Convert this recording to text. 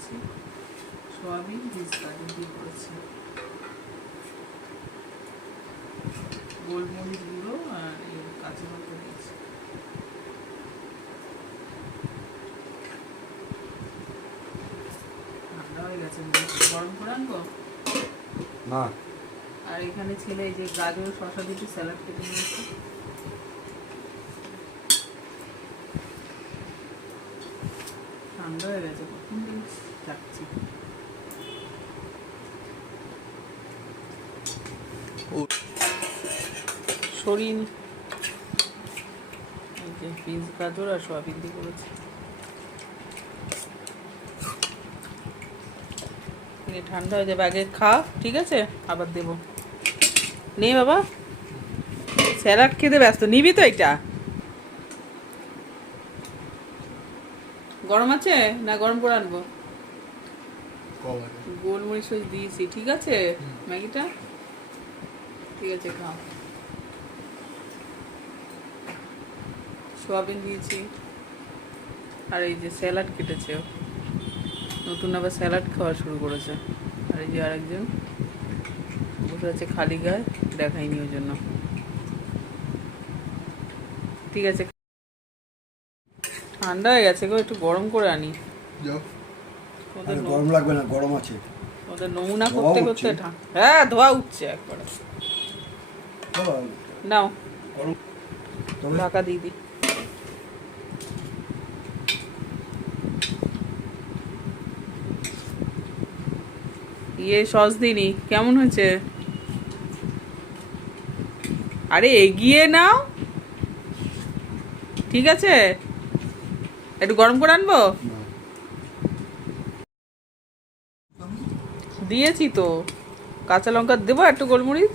দিচ্ছি সয়াবিন বীজ কাজু দিয়ে করেছি, গোলমরিচ গুঁড়ো আর কাঁচা লঙ্কা দিয়েছি। ঠান্ডা হয়ে গেছে, গরম করে আনবো না। আর এখানে ছেলে এই যে গাজর শসা দিয়ে স্যালাড কেটে নিয়েছে। ঠান্ডা হয়ে গেছে, কখন যাচ্ছি। সরিন এই যে পিস গাজর আর সয়াবিন দিয়ে করেছি। ঠান্ডা হয়ে যাবে, আগে খা, ঠিক আছে, আবার দেবো। নেই বাবা, স্যালাড খেতে ব্যস্ত, নিবি তো? এটা গরম আছে না গরম করে আনবো? গোলমরিচ দিয়েছি, ঠিক আছে। ম্যাগিটা ঠিক আছে, খাও। সোয়াবিন দিয়েছি আর এই যে স্যালাড কেটেছে, নতুন আবার স্যালাড খাওয়া শুরু করেছে। আর এই যে আরেকজন বসে আছে খালি গায়ে, দেখাইনি ওই জন্য। ঠিক আছে, ঠান্ডা হয়ে গেছে গো, একটু গরম করে আনি। গরম লাগবে না, গরম আছে। ওদের নমুনা করতে করতে হ্যাঁ ধোয়া উঠছে একবারে। নাও ঢাকা দিয়ে দিই। সস দিনি, কেমন হয়েছে? আরে এগিয়ে নাও, ঠিক আছে। একটু গরম করে আনবো? দিয়েছি তো, কাঁচা লঙ্কা দেবো, একটু গোলমরিচ।